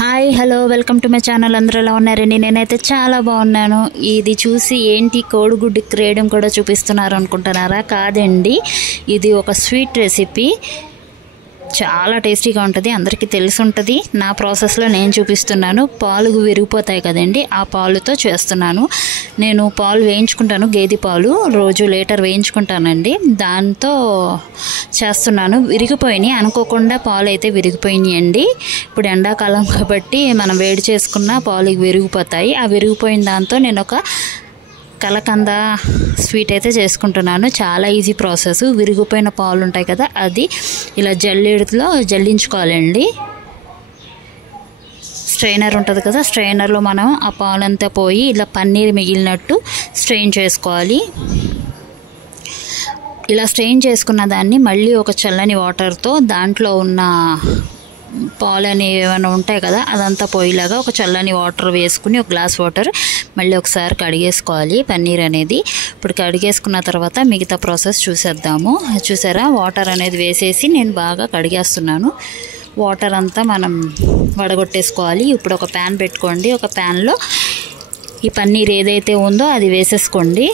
Hi hello welcome to my channel. అందరూ ఎలా ఉన్నారండి? నేనైతే చాలా బాగున్నాను. ఇది చూసి ఏంటి కోడిగుడ్డు క్రేయడం కూడా చూపిస్తున్నారు అనుకుంటున్నారా? కాదండి, ఇది ఒక స్వీట్ రెసిపీ. చాలా టేస్టీగా ఉంటుంది, అందరికీ తెలిసి ఉంటుంది. నా ప్రాసెస్లో నేను చూపిస్తున్నాను. పాలు విరిగిపోతాయి కదండి, ఆ పాలుతో చేస్తున్నాను. నేను పాలు వేయించుకుంటాను, గేదె పాలు రోజు లీటర్ వేయించుకుంటానండి. దాంతో చేస్తున్నాను. విరిగిపోయినాయి అనుకోకుండా, పాలు అయితే విరిగిపోయినాయండి. ఇప్పుడు ఎండాకాలం కాబట్టి మనం వేడి చేసుకున్న పాలు విరిగిపోతాయి. ఆ విరిగిపోయిన దాంతో నేను ఒక కలకంద స్వీట్ అయితే చేసుకుంటున్నాను. చాలా ఈజీ ప్రాసెస్. విరిగిపోయిన పాలు ఉంటాయి కదా, అది ఇలా జల్లెడలో జల్లించుకోవాలండి. స్ట్రైనర్ ఉంటుంది కదా, స్ట్రైనర్లో మనం ఆ పాలంతా పోయి ఇలా పన్నీర్ మిగిలినట్టు స్ట్రెయిన్ చేసుకోవాలి. ఇలా స్ట్రెయిన్ చేసుకున్న దాన్ని మళ్ళీ ఒక చల్లని వాటర్తో దాంట్లో ఉన్న పాలు అనేవి ఏమైనా ఉంటాయి కదా, అదంతా పోయేలాగా ఒక చల్లని వాటర్ వేసుకుని, ఒక గ్లాస్ వాటర్ మళ్ళీ ఒకసారి కడిగేసుకోవాలి పన్నీర్ అనేది. ఇప్పుడు కడిగేసుకున్న తర్వాత మిగతా ప్రాసెస్ చూసేద్దాము. చూసారా, వాటర్ అనేది వేసేసి నేను బాగా కడిగేస్తున్నాను. వాటర్ అంతా మనం వడగొట్టేసుకోవాలి. ఇప్పుడు ఒక ప్యాన్ పెట్టుకోండి. ఒక ప్యాన్లో ఈ పన్నీర్ ఏదైతే ఉందో అది వేసేసుకోండి.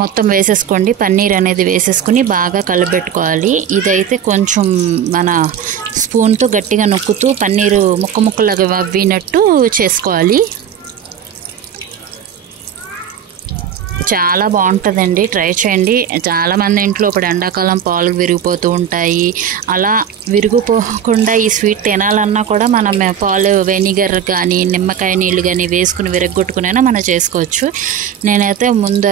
మొత్తం వేసేసుకోండి. పన్నీర్ అనేది వేసేసుకుని బాగా కలబెట్టుకోవాలి. ఇదైతే కొంచెం మన స్పూన్తో గట్టిగా నొక్కుతూ పన్నీరు ముక్కలాగా అవ్వినట్టు చేసుకోవాలి. చాలా బాగుంటుందండి, ట్రై చేయండి. చాలామంది ఇంట్లో ఇప్పుడు ఎండాకాలం పాలు విరిగిపోతూ ఉంటాయి. అలా విరిగిపోకుండా ఈ స్వీట్ తినాలన్నా కూడా మనం పాలు వెనిగర్ కానీ నిమ్మకాయ నీళ్ళు కానీ వేసుకుని విరగొట్టుకునైనా మనం చేసుకోవచ్చు. నేనైతే ముందు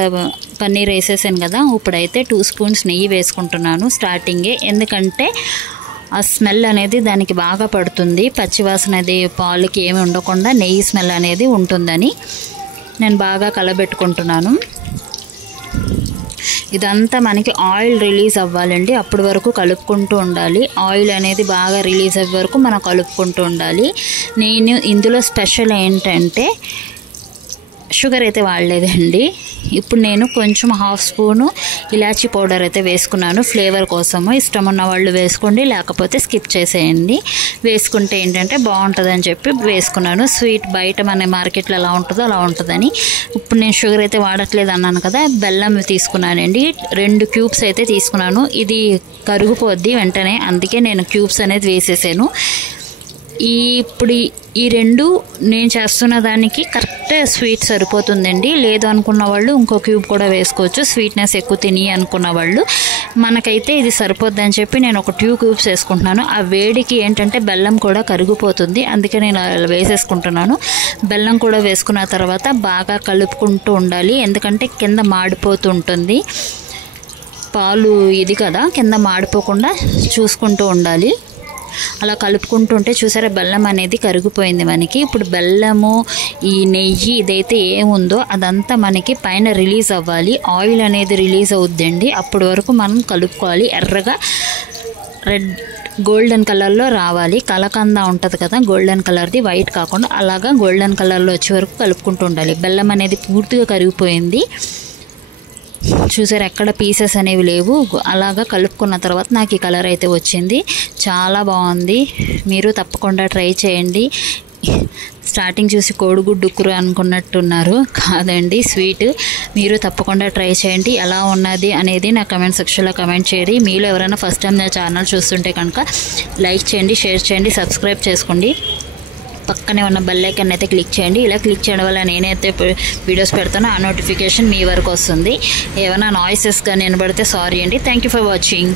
పన్నీర్ వేసేసాను కదా, ఇప్పుడైతే 2 స్పూన్స్ నెయ్యి వేసుకుంటున్నాను స్టార్టింగే. ఎందుకంటే ఆ స్మెల్ అనేది దానికి బాగా పడుతుంది. పచ్చివాసన అది పాలకి ఏమి ఉండకుండా నెయ్యి స్మెల్ అనేది ఉంటుందని నేను బాగా కలబెట్టుకుంటున్నాను. ఇదంతా మనకి ఆయిల్ రిలీజ్ అవ్వాలండి, అప్పటి వరకు కలుపుకుంటూ ఉండాలి. ఆయిల్ అనేది బాగా రిలీజ్ అయ్యే వరకు మనం కలుపుకుంటూ ఉండాలి. నేను ఇందులో స్పెషల్ ఏంటంటే షుగర్ అయితే వాడలేదండి. ఇప్పుడు నేను కొంచెం 1/2 స్పూను ఇలాచీ పౌడర్ అయితే వేసుకున్నాను, ఫ్లేవర్ కోసము. ఇష్టం ఉన్న వాళ్ళు వేసుకోండి, లేకపోతే స్కిప్ చేసేయండి. వేసుకుంటే ఏంటంటే బాగుంటుందని చెప్పి వేసుకున్నాను. స్వీట్ బయట మన మార్కెట్లో ఎలా ఉంటుందో అలా ఉంటుందని. ఇప్పుడు నేను షుగర్ అయితే వాడట్లేదు అన్నాను కదా, బెల్లం తీసుకున్నానండి. 2 క్యూబ్స్ అయితే తీసుకున్నాను. ఇది కరిగిపోద్ది వెంటనే, అందుకే నేను క్యూబ్స్ అనేది వేసేసాను. ఇప్పుడు ఈ 2 నేను చేస్తున్న దానికి కరెక్ట్ స్వీట్ సరిపోతుందండి. లేదు అనుకున్న వాళ్ళు ఇంకో క్యూబ్ కూడా వేసుకోవచ్చు, స్వీట్నెస్ ఎక్కువ తిని అనుకున్న వాళ్ళు. మనకైతే ఇది సరిపోద్దని చెప్పి నేను ఒక 2 క్యూబ్స్ వేసుకుంటున్నాను. ఆ వేడికి ఏంటంటే బెల్లం కూడా కరిగిపోతుంది, అందుకే నేను అలా వేసేసుకుంటున్నాను. బెల్లం కూడా వేసుకున్న తర్వాత బాగా కలుపుకుంటూ ఉండాలి, ఎందుకంటే కింద మాడిపోతూ ఉంటుంది పాలు. ఇది కదా, కింద మాడిపోకుండా చూసుకుంటూ ఉండాలి. అలా కలుపుకుంటుంటే చూసారా, బెల్లం అనేది కరిగిపోయింది మనకి. ఇప్పుడు బెల్లము, ఈ నెయ్యి ఇదైతే ఏముందో అదంతా మనకి పైన రిలీజ్ అవ్వాలి. ఆయిల్ అనేది రిలీజ్ అవుద్దండి, అప్పటి వరకు మనం కలుపుకోవాలి. ఎర్రగా రెడ్ గోల్డెన్ కలర్లో రావాలి. కలకంద ఉంటుంది కదా గోల్డెన్ కలర్ది, వైట్ కాకుండా అలాగా గోల్డెన్ కలర్లో వచ్చే వరకు కలుపుకుంటూ ఉండాలి. బెల్లం అనేది పూర్తిగా కరిగిపోయింది. చూసారు, ఎక్కడ పీసెస్ అనేవి లేవు. అలాగా కలుపుకున్న తర్వాత నాకు ఈ కలర్ అయితే వచ్చింది. చాలా బాగుంది, మీరు తప్పకుండా ట్రై చేయండి. స్టార్టింగ్ చూసి కోడిగుడ్డు ఉక్కురు అనుకున్నట్టున్నారు, కాదండి స్వీట్. మీరు తప్పకుండా ట్రై చేయండి. ఎలా ఉన్నది అనేది నా కమెంట్ సెక్షన్లో కమెంట్ చేయండి. మీలో ఎవరైనా ఫస్ట్ టైం నా ఛానల్ చూస్తుంటే కనుక లైక్ చేయండి, షేర్ చేయండి, సబ్స్క్రైబ్ చేసుకోండి. పక్కనే ఉన్న బెల్ ఐకాన్ అయితే క్లిక్ చేయండి. ఇలా క్లిక్ చేయడం వల్ల నేనైతే వీడియోస్ పెడతానో ఆ నోటిఫికేషన్ మీ వరకు వస్తుంది. ఏమైనా నాయిసెస్గా వినబడితే సారీ అండి. Thank you for watching.